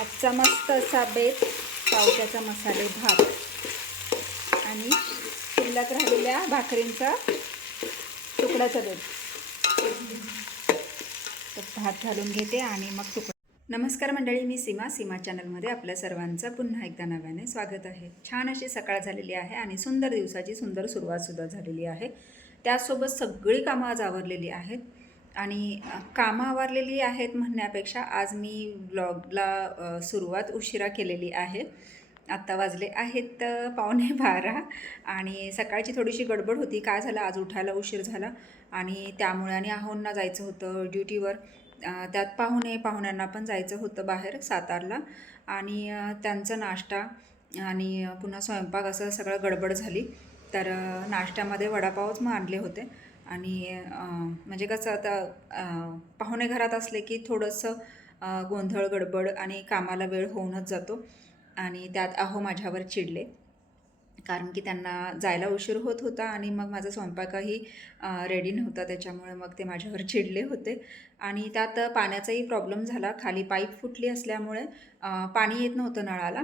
आजचा मस्त असा बेत पावट्याचा मसाले भात आणि शिल्लक राहिलेल्या भाकरींचा तुकड्याचा बेत. तर भात घालून घेते आणि मग तुकडा. नमस्कार मंडळी, मी सीमा चॅनलमध्ये आपल्या सर्वांचं पुन्हा एकदा नव्याने स्वागत आहे. छान अशी सकाळ झालेली आहे आणि सुंदर दिवसाची सुंदर सुरुवातसुद्धा झालेली आहे. त्यासोबत सगळी कामं आज आवरलेली आहेत आणि कामं आवरलेली आहेत म्हणण्यापेक्षा आज मी ब्लॉगला सुरुवात उशिरा केलेली आहे. आत्ता वाजले आहेत 11:15 आणि सकाळची थोडीशी गडबड होती. काय झालं, आज उठायला उशीर झाला आणि त्यामुळे आणि आहोंना जायचं होतं ड्युटीवर. त्यात पाहुण्यांना पण जायचं होतं बाहेर सातारला आणि त्यांचा नाश्ता आणि पुन्हा स्वयंपाक असं सगळं गडबड झाली. तर नाश्त्यामध्ये वडापावच मग आणले होते आणि म्हणजे कसं आता पाहुणे घरात असले की थोडंसं गोंधळ गडबड आणि कामाला वेळ होऊनच जातो. आणि त्यात अहो माझ्यावर चिडले कारण की त्यांना जायला उशीर होत होता आणि मग माझा स्वयंपाकही रेडी नव्हता, त्याच्यामुळे मग ते माझ्यावर चिडले होते. आणि त्यात पाण्याचाही प्रॉब्लेम झाला. खाली पाईप फुटली असल्यामुळे पाणी येत नव्हतं नळाला,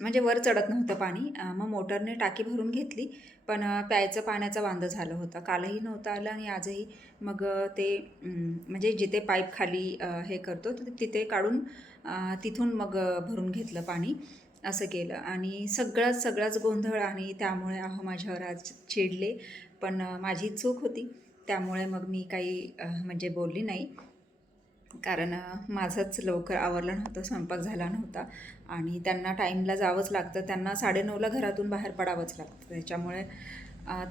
म्हणजे वर चढत नव्हतं पाणी. मग मोटरने टाकी भरून घेतली, पण प्यायचं पाण्याचं वांदं झालं होतं. कालही नव्हतं आलं आणि आजही. मग ते म्हणजे जिथे पाईप खाली हे करतो तिथे काढून तिथून मग भरून घेतलं पाणी, असं केलं. आणि सगळाच गोंधळ आणि त्यामुळे अहो माझ्यावर आज चिडले. पण माझी चूक होती, त्यामुळे मग मी काही म्हणजे बोलली नाही, कारण माझंच लवकर आवरलं नव्हतं, स्वयंपाक झाला नव्हता आणि त्यांना टाईमला जावंच लागतं. त्यांना 9:30ला घरातून बाहेर पडावंच लागतं, त्याच्यामुळे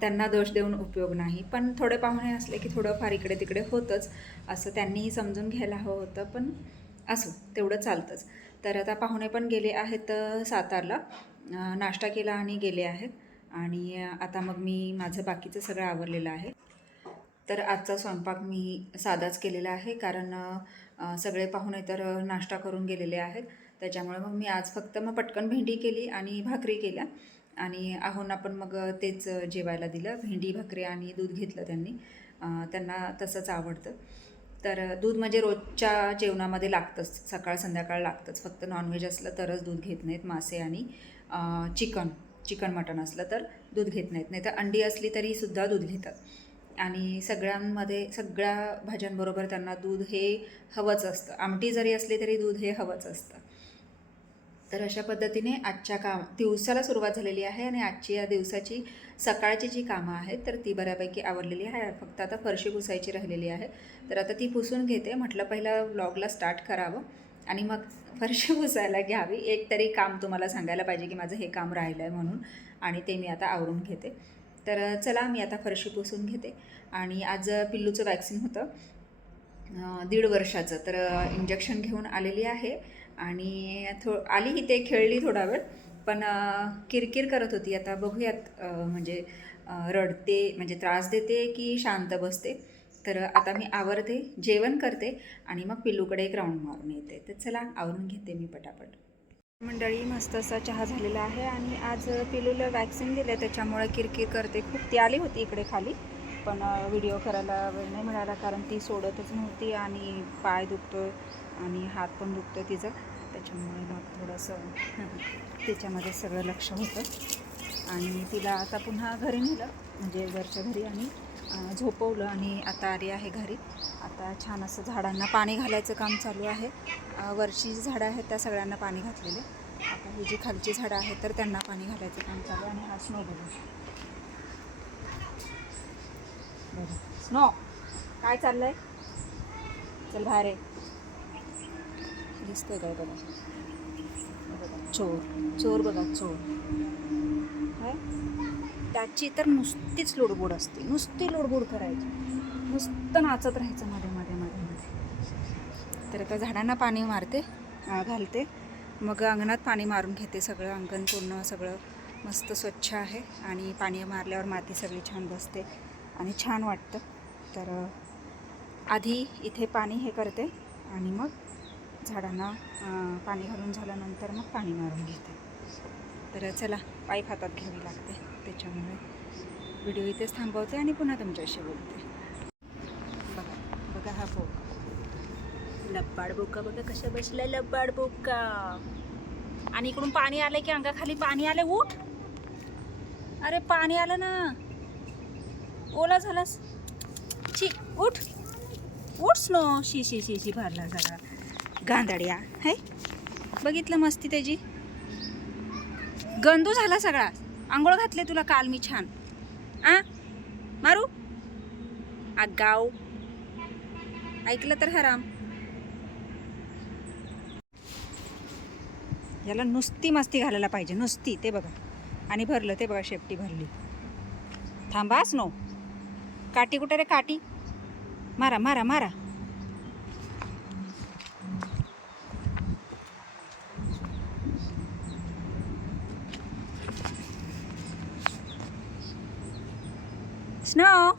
त्यांना दोष देऊन उपयोग नाही. पण थोडे पाहुणे असले की थोडंफार इकडे तिकडे होतंच, असं त्यांनीही समजून घ्यायला हवं होतं. पण असो, तेवढं चालतंच. तर आता पाहुणे पण गेले आहेत सातारला, नाश्ता केला आणि गेले आहेत. आणि आता मग मी माझं बाकीचं सगळं आवरलेलं आहे. तर आजचा स्वयंपाक मी साधाच केलेला आहे, कारण सगळे पाहुणे तर नाश्ता करून गेलेले आहेत. त्याच्यामुळे मग मी आज फक्त मग पटकन भेंडी केली आणि भाकरी केल्या आणि आहोंना पण मग तेच जेवायला दिलं. भेंडी भाकरी आणि दूध घेतलं त्यांनी, त्यांना तसंच आवडतं. तर दूध म्हणजे रोजच्या जेवणामध्ये लागतंच, सकाळ संध्याकाळ लागतंच. फक्त नॉनव्हेज असलं तरच दूध घेत नाहीत, मासे आणि चिकन मटण असलं तर दूध घेत नाहीत. नाही तर अंडी असली तरीसुद्धा दूध घेतात. आणि सगळ्या भाज्यांबरोबर त्यांना दूध हे हवंच असतं. आमटी जरी असली तरी दूध हे हवंच असतं. तर अशा पद्धतीने आजच्या दिवसाला सुरुवात झालेली आहे आणि आजची या दिवसाची सकाळची जी कामं आहेत तर ती बऱ्यापैकी आवरलेली आहे. फक्त आता फरशी पुसायची राहिलेली आहे, तर आता ती पुसून घेते. म्हटलं पहिलं व्लॉगला स्टार्ट करावं आणि मग फरशी पुसायला घ्यावी. एक तरी काम तुम्हाला सांगायला पाहिजे की माझं हे काम राहिलं आहे म्हणून, आणि ते मी आता आवरून घेते. तर चला, मी आता फरशी पुसून घेते. आणि आज पिल्लूचं वॅक्सिन होतं 1.5 वर्षाचं, तर इंजेक्शन घेऊन आलेली आहे. आणि आली इथे, खेळली थोडा वेळ, पण किरकिर करत होती. आता बघूयात म्हणजे रडते म्हणजे त्रास देते की शांत बसते. तर आता मी आवरते, जेवण करते आणि मग पिल्लूकडे एक राऊंड मारून येते. तर चला, आवरून घेते मी पटापट. मंडळी, मस्त असा चहा झालेला आहे आणि आज पिल्लूला वॅक्सिन दिले, त्याच्यामुळे किरकिर करते खूप. ती आली होती इकडे खाली, पण व्हिडिओ करायला वेळ नाही मिळाला कारण ती सोडतच नव्हती आणि पाय दुखतो आणि हात पण दुखतो तिचं, त्याच्यामुळे मग थोडंसं तिच्यामध्ये सगळं लक्ष होतं. आणि तिला आता पुन्हा घरी नेलं, म्हणजे घरच्या घरी, आणि झोपवलं आणि आता आली आहे घरी. आता छान असं झाडांना पाणी घालायचं काम चालू आहे. वरची जी झाडं आहेत त्या सगळ्यांना पाणी घातलेले. आता ही जी खालची झाडं आहेत तर त्यांना पाणी घालायचं काम चालू आहे. आणि हा स्नो बघा, स्नो काय चाललंय, चल बाहेर आहे. दिसतंय काय बघा, बघा चोर बघा, चोर काय. त्याची तर नुसतीच लुडबुड असते, नुसती लुडबुड करायची, नुसतं नाचत राहायचं मध्ये मध्ये मध्ये मध्ये. तर आता झाडांना पाणी मारते, घालते, मग अंगणात पाणी मारून घेते. सगळं अंगण पूर्ण सगळं मस्त स्वच्छ आहे आणि पाणी मारल्यावर माती सगळी छान बसते आणि छान वाटतं. तर आधी इथे पाणी हे करते आणि मग झाडांना पाणी घालून झाल्यानंतर मग पाणी मारून घेते. तर चला, पाईप हातात घ्यावी लागते, त्याच्यामुळे व्हिडिओ इथेच थांबवते आणि पुन्हा तुमच्याशी बोलते. बघा हा लब्बाड बोका बघा कशा बसलाय लब्बाड बोका. आणि इकडून पाणी आलंय की अंगाखाली पाणी आलंय. उठ, अरे पाणी आलं ना, ओला झालास. ची उठ उठ स्नो. शी शी शी शी भरला सगळा गांधड्या है. बघितलं मस्ती त्याची. गंदू झाला सगळा. आंघोळ घातले तुला काल मी छान. आ मारू आगाव. ऐकलं तर हराम. याला नुसती मस्ती घालायला पाहिजे, नुसती. ते बघा आणि भरलं ते बघा, शेपटी भरली. थांबाच नो. काठी कुठे रे काठी. मारा मारा मारा. Snow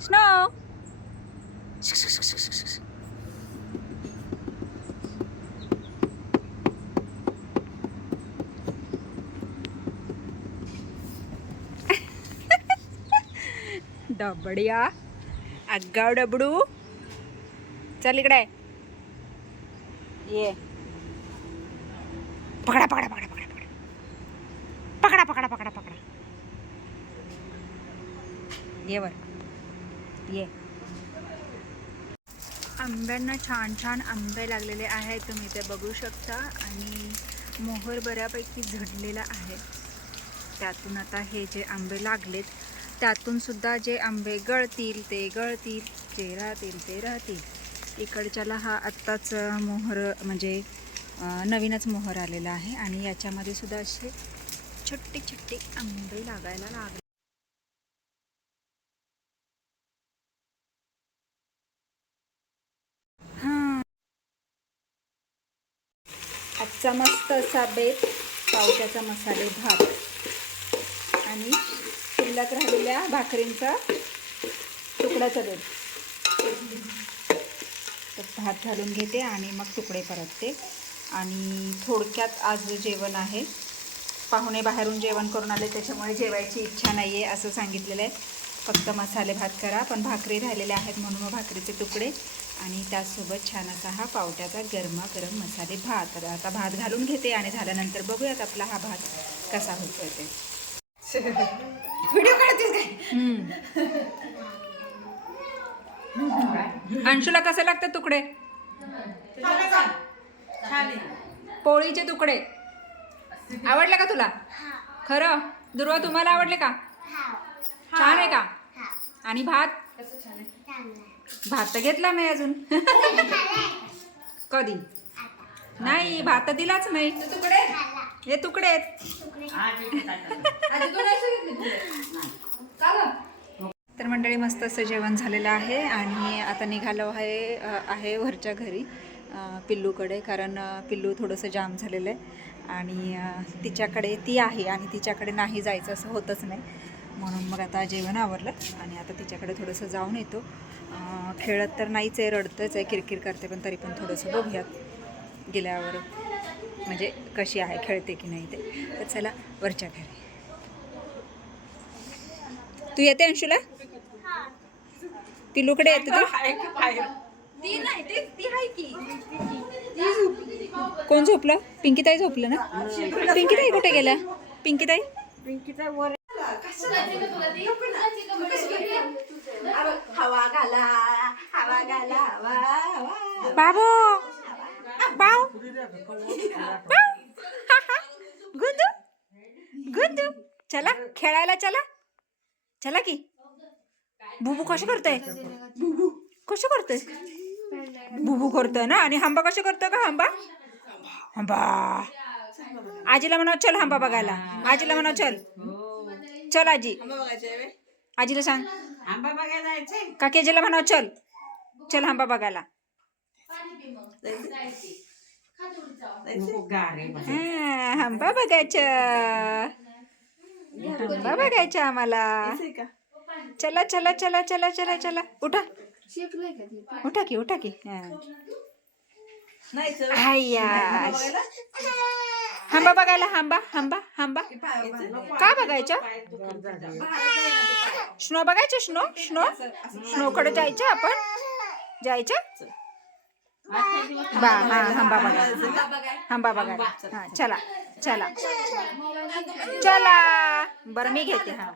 snow. डबड्या आगाव डबडू. चल इकडे ये. पकडा पकडा पकडा पकडा पकडा पकडा पकडा पकडा. ये वर ये. आंब्यांना छान छान आंबे लागलेले आहेत, तुम्ही ते बघू शकता. आणि मोहर बऱ्यापैकी झडलेला आहे. त्यातून आता हे जे आंबे लागलेत त्यातून सुद्धा जे आंबे गळतील ते गळतील, जे राहतील ते राहतील. इकडच्याला हा आत्ताच मोहर म्हणजे नवीनच मोहर आलेला आहे. आणि याच्यामध्ये सुद्धा असे छोटे छोटे आंबे लागायला लागले. हां, आजचा मस्त असा बेत, पावट्याचा मसाले भात आणि शिल्लक राहिलेल्या भाकरींचा तुकड्याचा बेत. तर भात घालून घेते आणि मग तुकडे परतते. आणि थोडक्यात आज जेवण आहे. पाहुणे बाहेरून जेवण करून आले त्याच्यामुळे जेवायची इच्छा नाही आहे असं सांगितलेलं आहे. फक्त मसाले भात करा, पण भाकरी राहिलेल्या आहेत म्हणून मग भाकरीचे तुकडे आणि त्यासोबत छान असा हा पावट्याचा गरमागरम मसाले भात. तर आता भात घालून घेते आणि झाल्यानंतर बघूयात आपला हा भात कसा होतोय ते. व्हिडिओ काढतेस काय? अंशूला कसे लागतात तुकडे? पोळीचे तुकडे आवडले का तुला? खरं दुर्वा तुम्हाला आवडले का? छान आहे का? आणि भात? भात तर घेतला नाही अजून. कधी? नाही, भात दिलाच नाही. हे तुकडे आहेत. तर मंडळी मस्त असं जेवण झालेलं आहे आणि आता निघालो आहे वरच्या घरी पिल्लूकडे. कारण पिल्लू थोडंसं जाम झालेलं आहे आणि तिच्याकडे ती आहे आणि तिच्याकडे नाही जायचं असं होतच नाही. म्हणून मग आता जेवण आवरलं आणि आता तिच्याकडे थोडंसं जाऊन येतो. खेळत तर नाहीच आहे, रडतंच आहे, किरकिर करते, पण तरी पण थोडंसं बघूयात गेल्यावर म्हणजे कशी आहे, खेळते की नाही ते. तर चला वरच्या घरी. तू येते अंशुला? पिल्लूकडे येते तू? कोण झोपलं? पिंकीताई झोपलं ना? पिंकीताई कुठे गेल्या? पिंकीताई हवा घाला, हवा घाला, हवा. बाबू बाऊ गुंदू गुंदू चला खेळायला. चला चला की. बुबू कसं करतोय? कसं करतोय? बुबू करतोय ना. आणि हंबा कसं करतोय का? हंबा हंबा. आजीला म्हणाव चल हंबा बघायला. आजीला म्हणाव चल. चल आजी. आजीला सांग का केजीला म्हणाव चल. चल हंबा बघायला. हंबा बघायचं. हंबा बघायचं आम्हाला. चला चला चला चला चला चला. उठा उठा की उठा की. हंबा बघायला. हंबा हंबा हंबा का बघायचं? स्नो बघायचं. स्नो स्नो स्नोकडे जायचं आपण. जायचं बा हा हंबा बघा हंबा बघा हा चला चला चला बरं मी घेते हा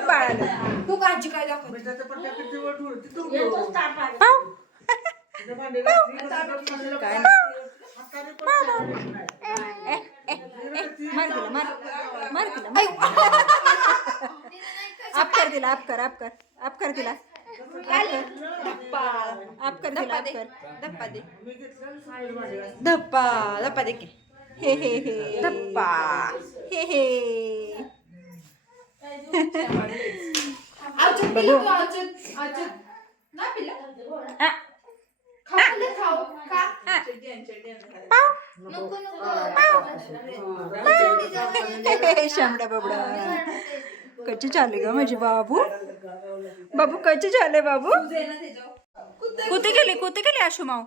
बाळाला तू काळजी काय दाखव आप कर तिला आप कर तिला आप कर धप्पा दे धप्पा दे की हे धप्पा हे बोलो शामडा बाबडा कच्चे चाले ग माझे बाबू बाबू कच्चे चाले बाबू कुठे गेले आशुमाव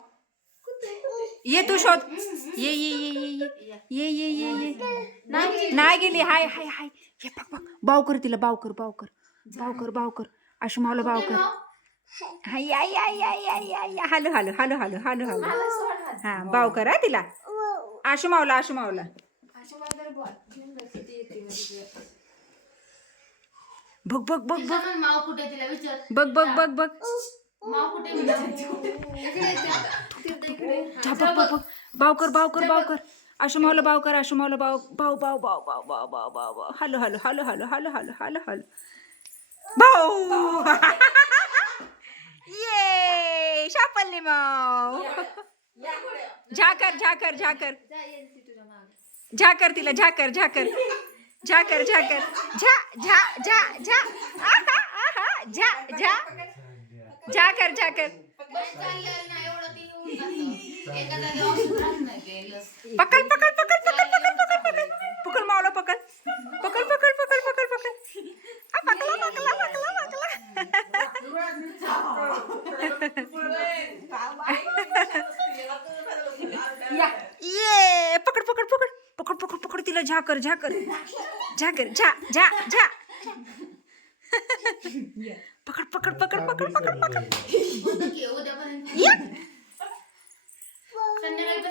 ये तू शोध ये नाही गेली हाय हाय हाय हे बघ बाव कर तिला बाव कर आशुमावला बाव कर हाय आई आई आई आई आई हालो हा बाव कर हा तिला आशुमावला बघ बाव कर आशुमावला बाव हालो भाऊ ये शापल्ली माव झाकर तिला झाकर झा पकड मावला पकड ये पकड तिला झाकर पकड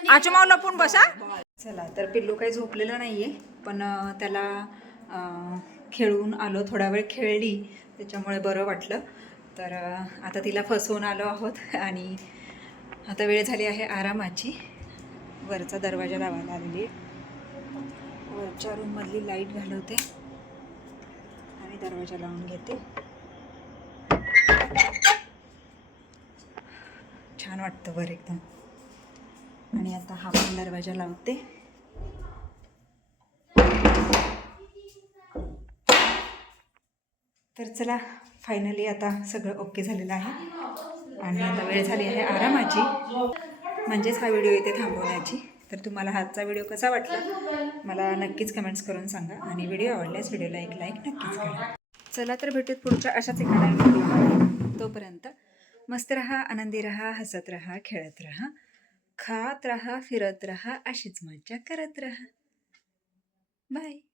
आचमाव लपून बसा चला तर पिल्लू काही झोपलेलं नाहीये पण त्याला खेळून आलो थोडा वेळ खेळली त्याच्यामुळे बरं वाटलं तर आता तिला फसवून आलो आहोत आणि आता वेळ झाली आहे आरामाची वरचा दरवाजा लावायला आलेली वरच्या रूममधली लाईट घालवते आणि दरवाजा लावून घेते छान वाटतं वर एकदम आणि आता हा पण दरवाजा लावते तर चला फायनली आता सगळं ओके झालेलं आहे आणि आता वेळ झाली आहे आरामाची म्हणजेच हा व्हिडिओ इथे थांबवण्याची तर तुम्हाला हाचा व्हिडिओ कसा वाटला मला नक्कीच कमेंट्स करून सांगा आणि व्हिडिओ आवडल्यास व्हिडिओला एक लाईक नक्कीच करा चला तर भेटूत पुढच्या अशाच एका व्हिडिओमध्ये तोपर्यंत मस्त रहा आनंदी रहा हसत रहा खेळत रहा खात रहा फिरत रहा अशीच मज्जा करत रहा बाय